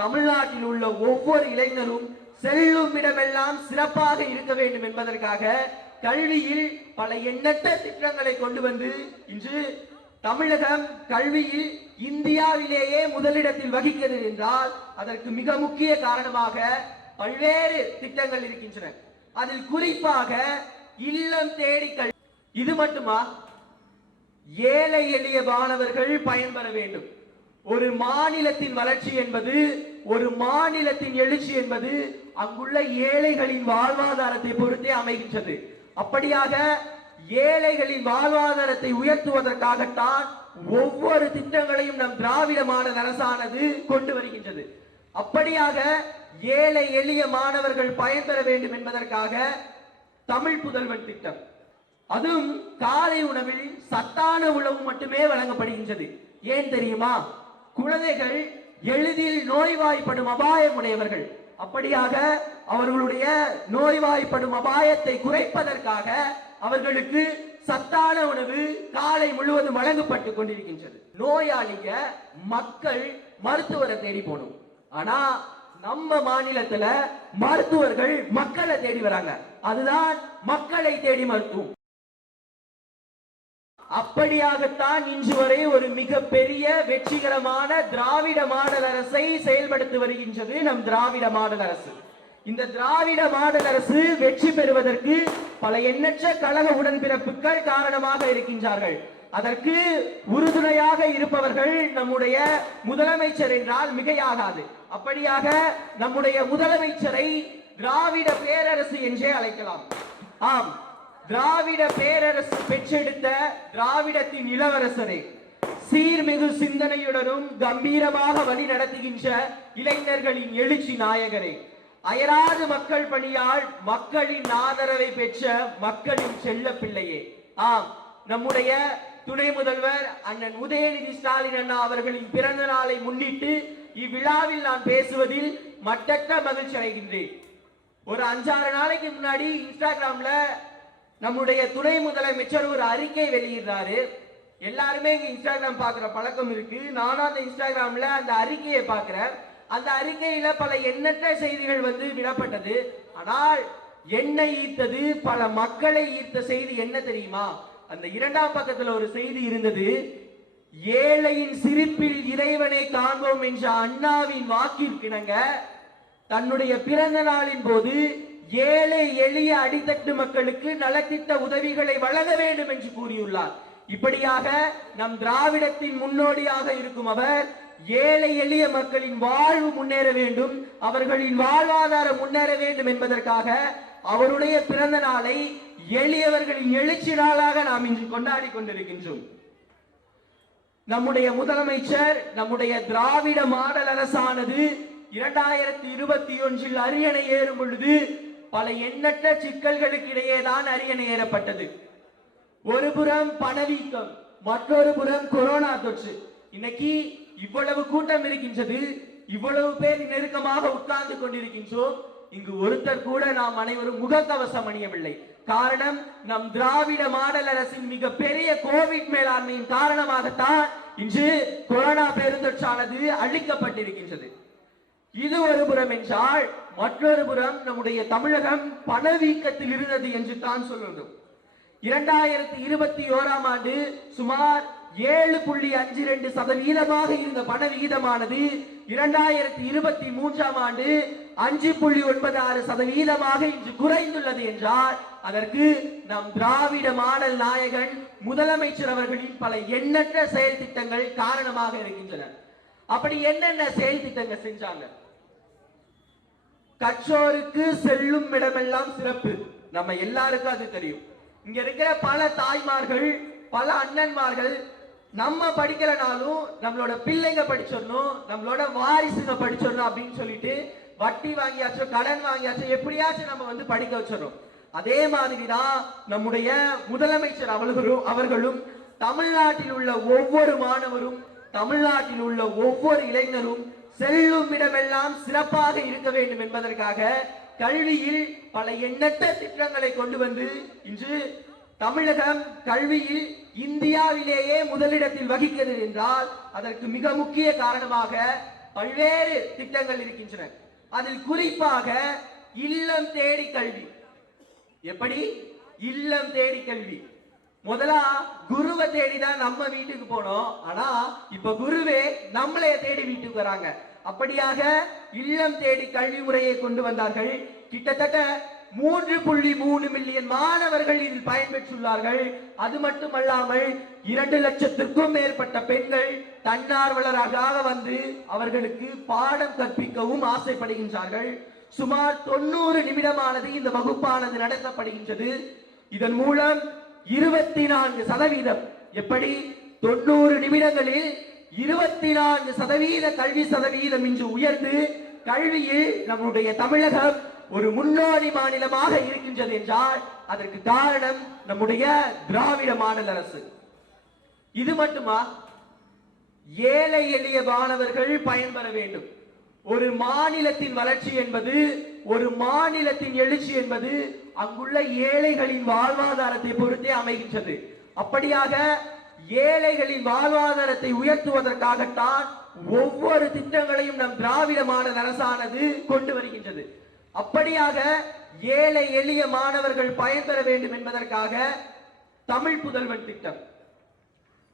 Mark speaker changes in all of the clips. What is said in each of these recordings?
Speaker 1: தமிழ்நாட்டில் உள்ள ஒவ்வொரு இளைஞரும் செல்லும் இடமெல்லாம் சிறப்பாக இருக்க வேண்டும் என்பதற்காக கல்வியில் பல எண்ணற்ற திட்டங்களை கொண்டு வந்து இன்று தமிழகம் கல்வியில் இந்தியாவிலேயே முதலிடத்தில் வகிக்கிறது என்றால் அதற்கு மிக முக்கிய காரணமாக பல்வேறு திட்டங்கள் இருக்கின்றன. அதில் குறிப்பாக இல்லம் தேடி கல்வி இது மட்டுமா? ஏழை எளிய மாணவர்கள் பயன்பெற வேண்டும். ஒரு மாநிலத்தின் வளர்ச்சி என்பது ஒரு மாநிலத்தின் எழுச்சி என்பது அங்குள்ள ஏழைகளின் வாழ்வாதாரத்தை பொறுத்தே அமைகின்றது. அப்படியாக ஏழைகளின் வாழ்வாதாரத்தை உயர்த்துவதற்காகத்தான் ஒவ்வொரு திட்டங்களையும் நம் திராவிட மாடல் அரசானது கொண்டு வருகின்றது. அப்படியாக ஏழை எளிய மாணவர்கள் பயன்பெற வேண்டும் என்பதற்காக தமிழ் புதல்வன் திட்டம். அதுவும் காலை உணவில் சத்தான உணவு மட்டுமே வழங்கப்படுகின்றது. ஏன் தெரியுமா? குழந்தைகள் எளிதில் நோய்வாய்ப்படும் அபாயம் உடையவர்கள் அப்படியாக அவர்களுடைய நோய்வாய்ப்படும் அபாயத்தை குறைப்பதற்காக அவர்களுக்கு சத்தான உணவு காலை முழுவதும் வழங்கப்பட்டு கொண்டிருக்கின்றது. நோயாளிக மக்கள் மருத்துவரை தேடி போகணும். ஆனா நம்ம மாநிலத்துல மருத்துவர்கள் மக்களை தேடி வராங்க. அதுதான் மக்களை தேடி மருத்துவம். அப்படியாகத்தான் இன்று வரை ஒரு மிகப்பெரிய வெற்றிகரமான திராவிட மாடல் அரசை செயல்படுத்தி வருகின்றது நம் திராவிட மாடல் அரசு. இந்த திராவிட மாடல் அரசு வெற்றி பெறுவதற்கு பல எண்ணற்ற கழக உடன்பிறப்புகள் காரணமாக இருக்கின்றார்கள். அதற்கு உறுதுணையாக இருப்பவர்கள் நம்முடைய முதலமைச்சர் என்றால் மிகையாகாது. அப்படியாக நம்முடைய முதலமைச்சரை திராவிட பேரரசு என்றே அழைக்கலாம். ஆம். திராவிட பேரரசு பெற்றெடுத்த திராவிடத்தின் இளவரசரே சீர்மிகு சிந்தனையுடனும் கம்பீரமாக வழி நடத்துகின்ற இளைஞர்களின் எழுச்சி நாயகரே அயராது மக்கள் பணியால் மக்களின் ஆதரவை பெற்ற மக்களின் செல்ல பிள்ளையே. ஆம் நம்முடைய துணை முதல்வர் அண்ணன் உதயநிதி ஸ்டாலின் அண்ணா அவர்களின் பிறந்த நாளை முன்னிட்டு இவ்விழாவில் நான் பேசுவதில் மட்டற்ற மகிழ்ச்சி அடைகின்றேன். ஒரு அஞ்சாறு நாளைக்கு முன்னாடி இன்ஸ்டாகிராம்ல நம்முடைய துணை முதலமைச்சர் ஒரு அறிக்கை வெளியிடுறாரு. எல்லாருமே இங்க இன்ஸ்டாகிராம் பார்க்குற பழக்கம் இருக்கு. நானும் அந்த இன்ஸ்டாகிராம்ல அந்த அறிக்கையை பார்க்குறேன். அந்த அறிக்கையில பல எண்ணற்ற செய்திகள் வந்து விடப்பட்டது. ஆனால் என்னை ஈர்த்தது பல மக்களை ஈர்த்த செய்தி என்ன தெரியுமா? அந்த இரண்டாம் பக்கத்துல ஒரு செய்தி இருந்தது. ஏழையின் சிரிப்பில் இறைவனை காண்போம் என்ற அண்ணாவின் வாக்கிற்கிணங்க தன்னுடைய பிறந்த நாளின் போது ஏழை எளிய அடித்தட்டு மக்களுக்கு நலத்திட்ட உதவிகளை வழங்க வேண்டும் என்று கூறியுள்ளார். இப்படியாக நம் திராவிடத்தின் முன்னோடியாக இருக்கும் அவர் ஏழை எளிய மக்களின் வாழ்வு முன்னேற வேண்டும் அவர்களின் வாழ்வாதாரம் முன்னேற வேண்டும் என்பதற்காக அவருடைய பிறந்த நாளை எளியவர்களின் எழுச்சி நாளாக நாம் இன்று கொண்டாடி கொண்டிருக்கின்றோம். நம்முடைய முதலமைச்சர் நம்முடைய திராவிட மாடல் அரசானது இரண்டாயிரத்தி இருபத்தி ஒன்றில் அரியணை ஏறும் பொழுது பல எண்ணற்ற சிக்கல்களுக்கு இடையேதான் அறிய அரியணை ஏறப்பட்டது. ஒரு புறம் பணவீக்கம் மற்றொரு புறம் கொரோனா தொற்று. இன்னைக்கு இவ்வளவு கூட்டம் இருக்கின்றது இவ்வளவு பேர் நெருக்கமாக உட்கார்ந்து கொண்டிருக்கின்றோம். இங்கு ஒருத்தர் கூட நாம் அனைவரும் முகக்கவசம் அணியவில்லை. காரணம் நம் திராவிட மாடல் அரசின் மிக பெரிய கோவிட் மேலாண்மையின் காரணமாகத்தான் இன்று கொரோனா பெருந்தொற்றானது அழிக்கப்பட்டிருக்கின்றது. இது ஒரு புறம் என்றால் மற்றொரு புறம் நம்முடைய தமிழகம் பணவீக்கத்தில் இருந்தது என்று தான் சொல்லணும் இரண்டாயிரத்தி இருபத்தி ஓராம் ஆண்டு சுமார் ஏழு புள்ளி அஞ்சு ரெண்டு சதவீதமாக இருந்த பண விகிதமானது இரண்டாயிரத்தி இருபத்தி மூன்றாம் ஆண்டு அஞ்சு புள்ளி ஒன்பது ஆறு சதவீதமாக இன்று குறைந்துள்ளது என்றால் அதற்கு நம் திராவிட மாடல் நாயகன் முதலமைச்சர் அவர்களின் பல எண்ணற்ற செயல் திட்டங்கள் காரணமாக இருக்கின்றன. அப்படி என்னென்ன செயல் திட்டங்கள் செஞ்சாங்க? கற்றோருக்கு செல்லும் இடமெல்லாம் சிறப்பு. நம்ம எல்லாருக்கும் அது தெரியும். இங்க இருக்கிற பல தாய்மார்கள் பல அண்ணன்மார்கள் நம்ம படிக்கலனாலும் நம்மளோட பிள்ளைங்க படிச்சிடணும் நம்மளோட வாரிசுங்க படிச்சிடணும் அப்படின்னு சொல்லிட்டு வட்டி வாங்கியாச்சும் கடன் வாங்கியாச்சும் எப்படியாச்சும் நம்ம வந்து படிக்க வச்சிடறோம். அதே மாதிரி தான் நம்முடைய முதலமைச்சர் அவர்களும் அவர்களும் தமிழ்நாட்டில் உள்ள ஒவ்வொரு மாணவரும் தமிழ்நாட்டில் உள்ள ஒவ்வொரு இளைஞரும் செல்லும் இடமெல்லாம் சிறப்பாக இருக்க வேண்டும் என்பதற்காக கல்வியில் பல எண்ணற்ற திட்டங்களை கொண்டு வந்து இன்று தமிழகம் கல்வியில் இந்தியாவிலேயே முதலிடத்தில் வகிக்கிறது என்றால் அதற்கு மிக முக்கிய காரணமாக பல்வேறு திட்டங்கள் இருக்கின்றன. அதில் குறிப்பாக இல்லம் தேடி கல்வி. எப்படி? இல்லம் தேடி கல்வி. முதலா குருவை தேடி தான் நம்ம வீட்டுக்கு போனோம். ஆனா இப்ப குருவே நம்மளைய தேடி வீட்டுக்கு வராங்க. அப்படியாக இல்லம் தேடி கல்வி முறையை கொண்டு வந்தார்கள். கிட்டத்தட்ட மூன்று புள்ளி மூணு மில்லியன் மாணவர்கள் இதில் பயன்பெற்றுள்ளார்கள். அது மட்டுமல்லாமல் இரண்டு லட்சத்திற்கும் மேற்பட்ட பெண்கள் தன்னார்வலராக வந்து அவர்களுக்கு பாடம் கற்பிக்கவும் ஆசைப்படுகின்றார்கள். சுமார் தொண்ணூறு நிமிடமானது இந்த வகுப்பானது நடத்தப்படுகின்றது. இதன் மூலம் இருபத்தி நான்கு சதவீதம். எப்படி? தொண்ணூறு நிமிடங்களில் இருபத்தி நான்கு சதவீத கல்வி சதவீதம் இன்று உயர்ந்து கல்வியில் நம்முடைய தமிழகம் ஒரு முன்னோடி மாநிலமாக இருக்கின்றது என்றால் அதற்கு காரணம் நம்முடைய திராவிட மாநில அரசு. இது மட்டுமா? ஏழை எளிய மாணவர்கள் பயன்பெற வேண்டும். ஒரு மாநிலத்தின் வளர்ச்சி என்பது ஒரு மாநிலத்தின் எழுச்சி என்பது அங்குள்ள ஏழைகளின் வாழ்வாதாரத்தை பொறுத்தே அமைகின்றது. அப்படியாக ஏழைகளின் வாழ்வாதாரத்தை உயர்த்துவதற்காகத்தான் ஒவ்வொரு திட்டங்களையும் நம் திராவிட மாடல் அரசானது கொண்டு வருகின்றது. அப்படியாக ஏழை எளிய மாணவர்கள் பயன்பெற வேண்டும் என்பதற்காக தமிழ் புதல்வன் திட்டம்.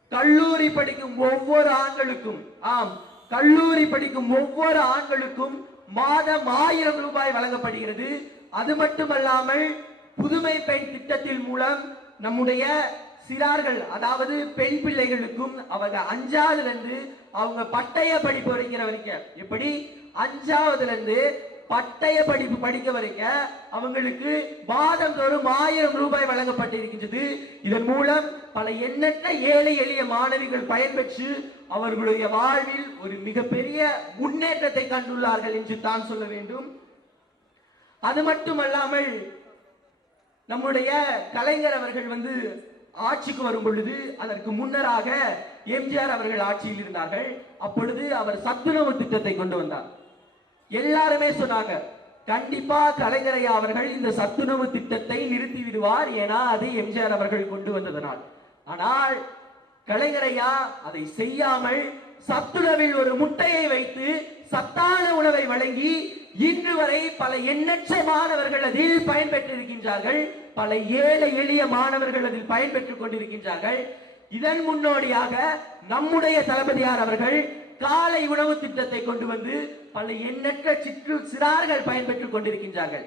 Speaker 1: கல்லூரி படிக்கும் ஒவ்வொரு ஆண்களுக்கும் ஆம் கல்லூரி படிக்கும் ஒவ்வொரு ஆண்களுக்கும் மாதம் ஆயிரம் ரூபாய் வழங்கப்படுகிறது. அது மட்டுமல்லாமல் புதுமை பெண் திட்டத்தின் மூலம் நம்முடைய சிறார்கள் அதாவது பெண் பிள்ளைகளுக்கும் அவங்க அஞ்சாவதுல இருந்து அவங்க பட்டய படிப்பு படிக்கிற வரைக்கும் எப்படி? அஞ்சாவதுல இருந்து பட்டய படிப்பு படிக்க வரைக்கும் அவங்களுக்கு மாதம் தோறும் ஆயிரம் ரூபாய் வழங்கப்பட்டிருக்கின்றது. இதன் மூலம் பல எண்ணற்ற ஏழை எளிய மாணவிகள் பயன்பெற்று அவர்களுடைய வாழ்வில் ஒரு மிகப்பெரிய முன்னேற்றத்தை கண்டுள்ளார்கள் என்று தான் சொல்ல வேண்டும். அது மட்டுமல்லாமல் நம்முடைய கலைஞர் அவர்கள் வந்து ஆட்சிக்கு வரும் பொழுது அதற்கு முன்னராக எம்ஜிஆர் அவர்கள் ஆட்சியில் இருந்தார்கள். அப்பொழுது அவர் சத்துணவு திட்டத்தை கொண்டு வந்தார். எல்லாருமே சொன்னாங்க கண்டிப்பா கலைஞரையா அவர்கள் இந்த சத்துணவு திட்டத்தை நிறுத்தி விடுவார். ஏன்னா அது எம்ஜிஆர் அவர்கள் கொண்டு வந்ததனால். ஆனால் கலைஞரையா அதை செய்யாமல் சத்துணவில் ஒரு முட்டையை வைத்து சத்தான உணவை வழங்கி இன்று வரை பல எண்ணற்ற மாணவர்கள் அதில் பயன்பெற்றிருக்கின்றார்கள். பல ஏழை எளிய மாணவர்கள் அதில் பயன்பெற்றுக் கொண்டிருக்கின்றார்கள். இதன் முன்னோடியாக நம்முடைய தளபதியார் அவர்கள் காலை உணவு திட்டத்தை கொண்டு வந்து பல எண்ணற்ற சிற்று சிறார்கள் பயன்பெற்றுக் கொண்டிருக்கின்றார்கள்.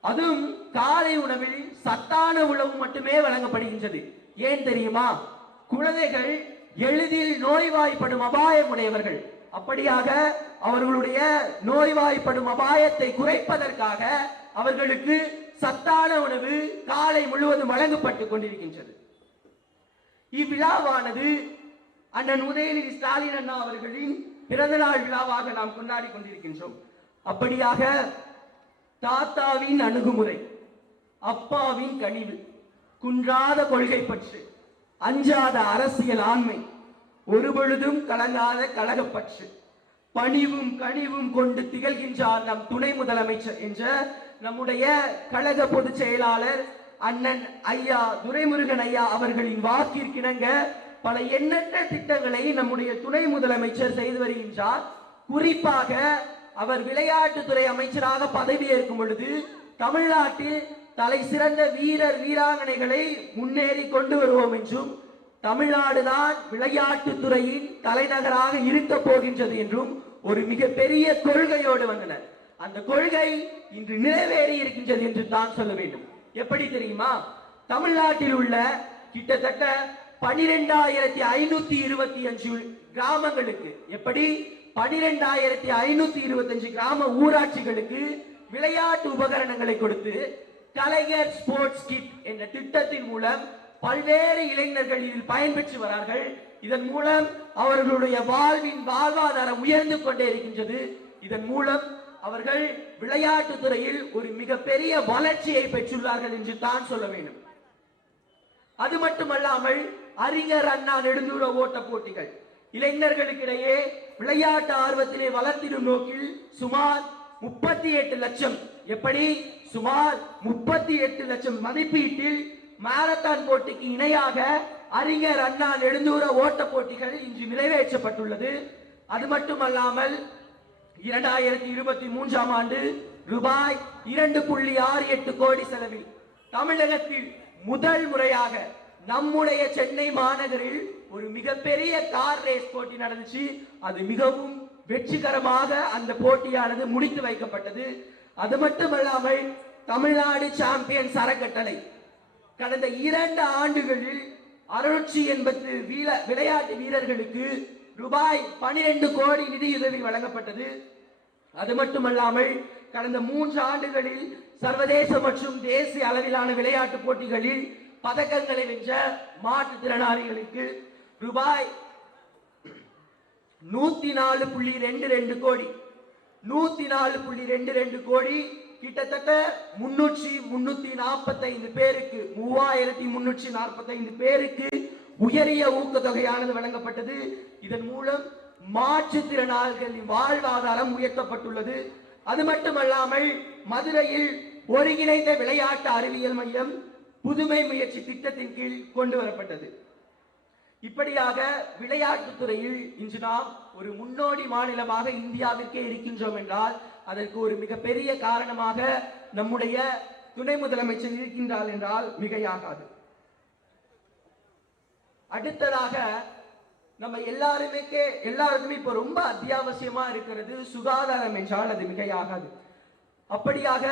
Speaker 1: அதுவும் காலை உணவில் சத்தான உணவு மட்டுமே வழங்கப்படுகின்றது. ஏன் தெரியுமா? குழந்தைகள் எளிதில் நோய்வாய்ப்படும் அபாயம் உடையவர்கள். அப்படியாக அவர்களுடைய நோய்வாய்ப்படும் அபாயத்தை குறைப்பதற்காக அவர்களுக்கு சத்தான உணவு காலை முழுவதும் வழங்கப்பட்டுக் கொண்டிருக்கின்றது. இவ்விழாவானது அண்ணன் உதயநிதி ஸ்டாலின் அண்ணா அவர்களின் பிறந்தநாள் விழாவாக நாம் கொண்டாடி கொண்டிருக்கின்றோம். அப்படியாக தாத்தாவின் அணுகுமுறை அப்பாவின் கனிவு குன்றாத கொள்கை பற்று அஞ்சாத அரசியல் ஆண்மை ஒருபொழுதும் கலங்காத கழகப்பற்று பணிவும் கனிவும் கொண்டு திகழ்கின்றார் நம் துணை முதலமைச்சர் என்ற நம்முடைய கழக பொதுச் செயலாளர் அண்ணன் ஐயா துரைமுருகன் ஐயா அவர்களின் வாக்கிற்கிணங்க பல எண்ணற்ற திட்டங்களை நம்முடைய துணை முதலமைச்சர் செய்து வருகின்றார். குறிப்பாக அவர் விளையாட்டுத்துறை அமைச்சராக பதவியேற்கும் பொழுது தமிழ்நாட்டில் தலை சிறந்த வீரர் வீராங்கனைகளை முன்னேறி கொண்டு வருவோம் என்றும் தமிழ்நாடுதான் விளையாட்டுத்துறையின் தலைநகராக இருக்க போகின்றது என்றும் ஒரு மிகப்பெரிய கொள்கையோடு வந்தனர். அந்த கொள்கை இன்று நிறைவேறி இருக்கின்றது என்று தான் சொல்ல வேண்டும். எப்படி தெரியுமா? தமிழ்நாட்டில் உள்ள கிட்டத்தட்ட பனிரெண்டாயிரத்தி ஐநூத்தி இருபத்தி அஞ்சு கிராமங்களுக்கு எப்படி? பனிரெண்டாயிரத்தி ஐநூத்தி இருபத்தஞ்சு கிராம ஊராட்சிகளுக்கு விளையாட்டு உபகரணங்களை கொடுத்து கலைஞர் ஸ்போர்ட்ஸ் கிட் என்ற திட்டத்தின் மூலம் பல்வேறு இளைஞர்கள் இதில் பயன்பெற்று வரார்கள். இதன் மூலம் அவர்களுடைய வாழ்வின் வாழ்வாதாரம் உயர்ந்து கொண்டே இருக்கின்றது. இதன் மூலம் அவர்கள் விளையாட்டு துறையில் ஒரு மிகப்பெரிய வளர்ச்சியை பெற்றுள்ளார்கள் என்று தான் சொல்ல வேண்டும். அது மட்டுமல்லாமல் அறிஞர் அண்ணா நெடுந்தூர ஓட்ட போட்டிகள். இளைஞர்களுக்கிடையே விளையாட்டு ஆர்வத்திலே வளர்த்திடும் நோக்கில் சுமார் முப்பத்தி எட்டு லட்சம் எப்படி? சுமார் முப்பத்தி எட்டு லட்சம் மதிப்பீட்டில் மாரத்தான் போட்டிக்கு இணையாக அறிஞர் அண்ணா நெடுந்தூர ஓட்ட போட்டிகள் இன்று நிறைவேற்றப்பட்டுள்ளது. அது மட்டுமல்லாமல் இரண்டாயிரத்தி இருபத்தி மூன்றாம் ஆண்டு ரூபாய் இரண்டு புள்ளி ஆறு எட்டு கோடி செலவில் தமிழகத்தில் முதல் முறையாக நம்முடைய சென்னை மாநகரில் ஒரு மிகப்பெரிய கார் ரேஸ் போட்டி நடந்துச்சு. அது மிகவும் வெற்றிகரமாக அந்த போட்டியானது முடித்து வைக்கப்பட்டது. அது மட்டுமல்லாமல் தமிழ்நாடு சாம்பியன்ஸ் அறக்கட்டளை கடந்த இரண்டு ஆண்டுகளில் அறுநூற்றி எண்பத்து வீர விளையாட்டு வீரர்களுக்கு ரூபாய் பனிரெண்டு கோடி நிதியுதவி வழங்கப்பட்டது. அது மட்டுமல்லாமல் கடந்த மூன்று ஆண்டுகளில் சர்வதேச மற்றும் தேசிய அளவிலான விளையாட்டு போட்டிகளில் பதக்கங்களை வென்ற மாற்றுத்திறனாளிகளுக்கு ரூபாய் நூத்தி நாலு புள்ளி ரெண்டு ரெண்டு கோடி நூத்தி நாலு புள்ளி ரெண்டு ரெண்டு கோடி கிட்டத்தட்ட முன்னூற்றி முன்னூத்தி நாற்பத்தைந்து பேருக்கு மூவாயிரத்தி முன்னூற்றி நாற்பத்தைந்து பேருக்கு உயரிய ஊக்கத்தொகையானது வழங்கப்பட்டது. இதன் மூலம் மாற்றுத்திறனாளிகளின் வாழ்வாதாரம் உயர்த்தப்பட்டுள்ளது. அது மட்டுமல்லாமல் மதுரையில் ஒருங்கிணைந்த விளையாட்டு அறிவியல் மையம் புதுமை முயற்சி திட்டத்தின் கீழ் கொண்டு வரப்பட்டது. இப்படியாக விளையாட்டுத் துறையில் இன்று நாம் ஒரு முன்னோடி மாநிலமாக இந்தியாவிற்கே இருக்கின்றோம் என்றால் அதற்கு ஒரு மிகப்பெரிய காரணமாக நம்முடைய துணை முதலமைச்சர் இருக்கின்றார் என்றால் மிகையாகாது. அடுத்ததாக நம்ம எல்லாருமே எல்லாருக்குமே இப்போ ரொம்ப அத்தியாவசியமா இருக்கிறது சுகாதாரம் என்றால் அது மிகையாகாது. அப்படியாக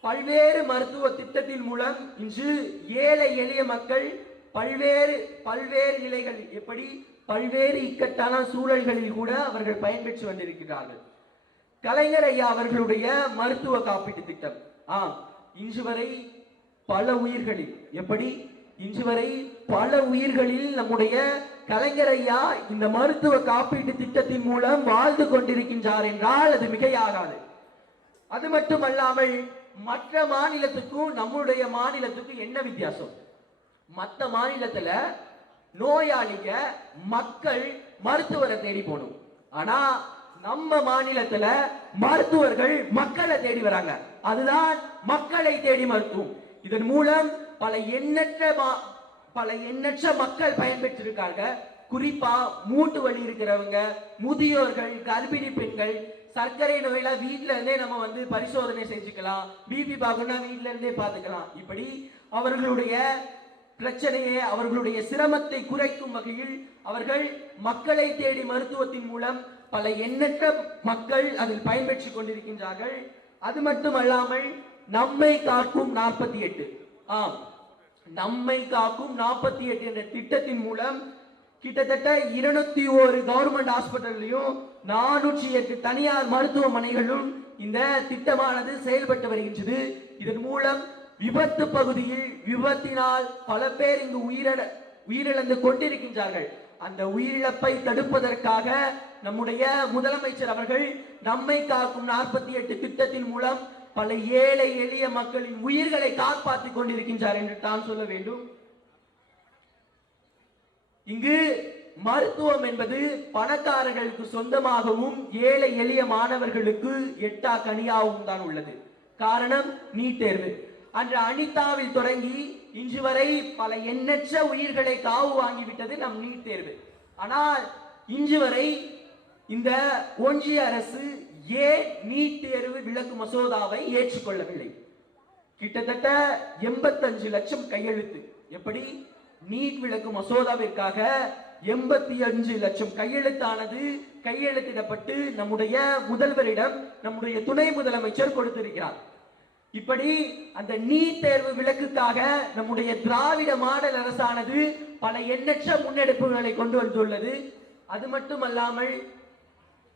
Speaker 1: பல்வேறு மருத்துவ திட்டத்தின் மூலம் இன்று ஏழை எளிய மக்கள் பல்வேறு பல்வேறு நிலைகள் எப்படி பல்வேறு இக்கட்டான சூழல்களில் கூட அவர்கள் பயன்பெற்று வந்திருக்கிறார்கள். கலைஞர் ஐயா அவர்களுடைய மருத்துவ காப்பீட்டு திட்டம். ஆம் இன்று வரை பல உயிர்களில் எப்படி? இன்று வரை பல உயிர்களில் நம்முடைய கலைஞர் ஐயா இந்த மருத்துவ காப்பீட்டு திட்டத்தின் மூலம் வாழ்ந்து கொண்டிருக்கின்றார் என்றால் அது மிகையாகாது. அது மட்டுமல்லாமல் மற்ற மாநிலத்துக்கும் நம்முடைய மாநிலத்துக்கும் என்ன வித்தியாசம்? மற்ற மாநிலத்துல நோயாளிங்க மக்கள் மருத்துவரை தேடி போகணும். ஆனா நம்ம மாநிலத்துல மருத்துவர்கள் மக்களை தேடி வராங்க. அதுதான் மக்களை தேடி மருத்துவம். இதன் மூலம் பல எண்ணற்ற மா- பல எண்ணற்ற மக்கள் பயன்பெற்றிருக்காங்க. குறிப்பா மூட்டு வலி இருக்கிறவங்க முதியோர்கள் கர்ப்பிணி பெண்கள் சர்க்கரை நோயில வீட்ல இருந்தே நம்ம வந்து பரிசோதனை செஞ்சுக்கலாம். பிபி பார்க்கணும்னா வீட்ல இருந்தே பார்த்துக்கலாம். இப்படி அவர்களுடைய பிரச்சனையை அவர்களுடைய சிரமத்தை குறைக்கும் வகையில் அவர்கள் மக்களை தேடி மருத்துவத்தின் மூலம் பல எண்ணற்ற மக்கள் அதில் பயன்பெற்றுக் கொண்டிருக்கின்றார்கள். அது மட்டுமல்லாமல் நம்மை காக்கும் நாற்பத்தி எட்டு. ஆம். நம்மை காக்கும் நாற்பத்தி எட்டு என்ற திட்டத்தின் மூலம் கிட்டத்தட்ட இருநூத்தி ஒரு கவர்மெண்ட் ஹாஸ்பிட்டல்லையும் நானூற்றி எட்டு தனியார் மருத்துவமனைகளும் இந்த திட்டமானது செயல்பட்டு வருகின்றது. இதன் மூலம் விபத்து பகுதியில் விபத்தினால் பல பேர் இங்கு உயிரிழ உயிரிழந்து கொண்டிருக்கின்றார்கள். அந்த உயிரிழப்பை தடுப்பதற்காக நம்முடைய முதலமைச்சர் அவர்கள் நம்மை காக்கும் நாற்பத்தி எட்டு திட்டத்தின் மூலம் பல ஏழை எளிய மக்களின் உயிர்களை காப்பாற்றிக் கொண்டிருக்கின்றார் என்று தான் சொல்ல வேண்டும். இங்கு மருத்துவம் என்பது பணக்காரர்களுக்கு சொந்தமாகவும் ஏழை எளிய மாணவர்களுக்கு எட்டா கனியாகவும் தான் உள்ளது. காரணம் நீட் தேர்வு. அன்று அனிதாவில் தொடங்கி இன்று வரை பல எண்ணற்ற உயிர்களை காவு வாங்கிவிட்டது நம் நீட் தேர்வு. ஆனால் இன்று வரை இந்த ஒன்றிய அரசு ஏன் நீட் தேர்வு விளக்கு மசோதாவை ஏற்றுக்கொள்ளவில்லை? கிட்டத்தட்ட எண்பத்தஞ்சு லட்சம் கையெழுத்து. எப்படி? நீட் விளக்கு மசோதாவிற்காக எண்பத்தி அஞ்சு லட்சம் கையெழுத்தானது கையெழுத்திடப்பட்டு நம்முடைய முதல்வரிடம் நம்முடைய துணை முதலமைச்சர் கொடுத்திருக்கிறார். இப்படி அந்த நீட் தேர்வு விலக்குக்காக நம்முடைய திராவிட மாடல் அரசானது பல எண்ணற்ற முன்னெடுப்புகளை கொண்டு வந்துள்ளது. அது மட்டுமல்லாமல்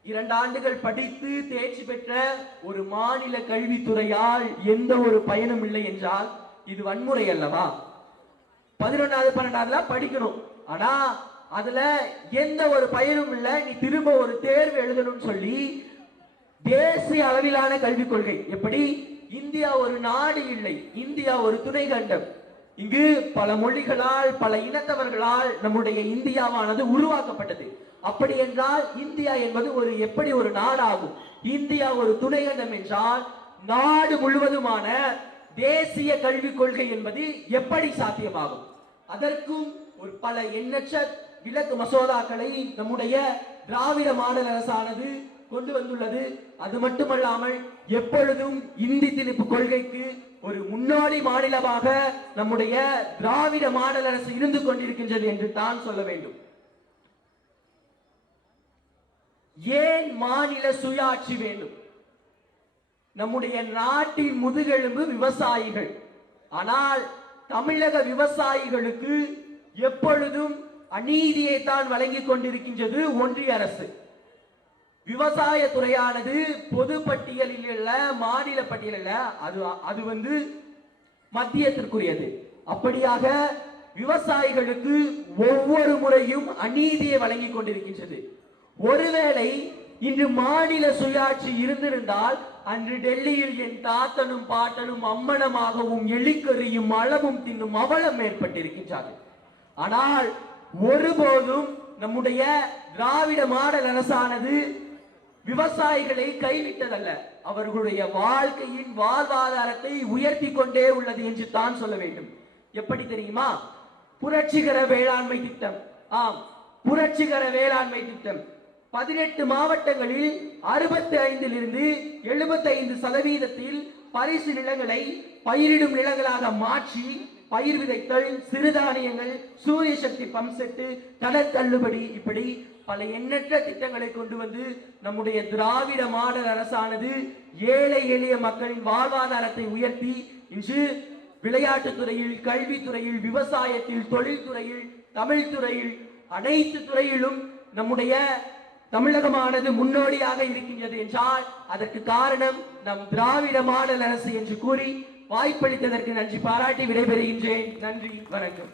Speaker 1: இரண்டு ஆண்டுகள் படித்து தேர்ச்சி பெற்ற ஒரு மாநில கல்வித்துறையால் எந்த ஒரு பயனும் இல்லை என்றால் இது வன்முறை அல்லவா? பதினொன்னாவது பன்னெண்டாவதுல படிக்கணும். ஆனா அதுல எந்த ஒரு பயனும் இல்லை. நீ திரும்ப ஒரு தேர்வு எழுதணும்னு சொல்லி தேசிய அளவிலான கல்விக் கொள்கை. எப்படி? இந்தியா ஒரு நாடு இல்லை. இந்தியா ஒரு துணை கண்டம் இங்கு பல மொழிகளால் பல இனத்தவர்களால் நம்முடைய இந்தியாவானது உருவாக்கப்பட்டது. அப்படி என்றால் இந்தியா என்பது ஒரு எப்படி ஒரு நாடாகும்? இந்தியா ஒரு துணை கண்டம் என்றால் நாடு முழுவதுமான தேசிய கல்விக் கொள்கை என்பது எப்படி சாத்தியமாகும்? அதற்கும் ஒரு பல எண்ணற்ற விலக்கு மசோதாக்களை நம்முடைய திராவிட மாடல் அரசானது கொண்டு வந்துள்ளது. அது மட்டுமல்லாமல் எப்பொழுதும் இந்தி திணிப்பு கொள்கைக்கு ஒரு முன்னோடி மாநிலமாக நம்முடைய திராவிட மாடல் அரசு இருந்து கொண்டிருக்கின்றது என்று தான் சொல்ல வேண்டும். ஏன் மாநில சுயாட்சி வேண்டும்? நம்முடைய நாட்டின் முதுகெலும்பு விவசாயிகள். ஆனால் தமிழக விவசாயிகளுக்கு எப்பொழுதும் அநீதியை தான் வழங்கிக் கொண்டிருக்கின்றது ஒன்றிய அரசு. விவசாய துறையானது பொது பட்டியலில் இல்ல மாநில பட்டியலில் இல்ல. அது அது வந்து மத்தியத்திற்குரியது. அப்படியாக விவசாயிகளுக்கு ஒவ்வொரு முறையும் அநீதியை வழங்கி கொண்டிருக்கின்றது. ஒருவேளை இன்று மாநில சுயாட்சி இருந்திருந்தால் அன்று டெல்லியில் என் தாத்தனும் பாட்டனும் அம்மனமாகவும் எலிக்கறியும் அளவும் தின்னும் அவலம் ஏற்பட்டிருக்கின்றார்கள். ஆனால் ஒருபோதும் நம்முடைய திராவிட மாடல் அரசானது விவசாயிகளை கைவிட்டதல்ல. அவர்களுடைய வாழ்க்கையின் வாழ்வாதாரத்தை உயர்த்தி கொண்டே உள்ளது என்று தான் சொல்ல வேண்டும். எப்படி தெரியுமா? புரட்சிகர வேளாண்மை திட்டம். ஆம் புரட்சிகர வேளாண்மை திட்டம். பதினெட்டு மாவட்டங்களில் அறுபத்தி ஐந்திலிருந்து எழுபத்தி ஐந்து சதவீதத்தில் பரிசு நிலங்களை பயிரிடும் நிலங்களாக மாற்றி பயிர் விதைத்தல் சிறுதானியங்கள் சூரிய சக்தி பம்ப் செட்டு கடல் தள்ளுபடி இப்படி பல எண்ணற்ற திட்டங்களை கொண்டு வந்து நம்முடைய திராவிட மாடல் அரசானது ஏழை எளிய மக்களின் வாழ்வாதாரத்தை உயர்த்தி இன்று விளையாட்டுத் துறையில் கல்வித்துறையில் விவசாயத்தில் தொழில்துறையில் தமிழ் துறையில் அனைத்து துறையிலும் நம்முடைய தமிழகமானது முன்னோடியாக இருக்கின்றது என்றால் அதற்கு காரணம் நம் திராவிட மாடல் அரசு என்று கூறி வாய்ப்பளித்ததற்கு நன்றி. பாராட்டி விடைபெறுகின்றேன். நன்றி. வணக்கம்.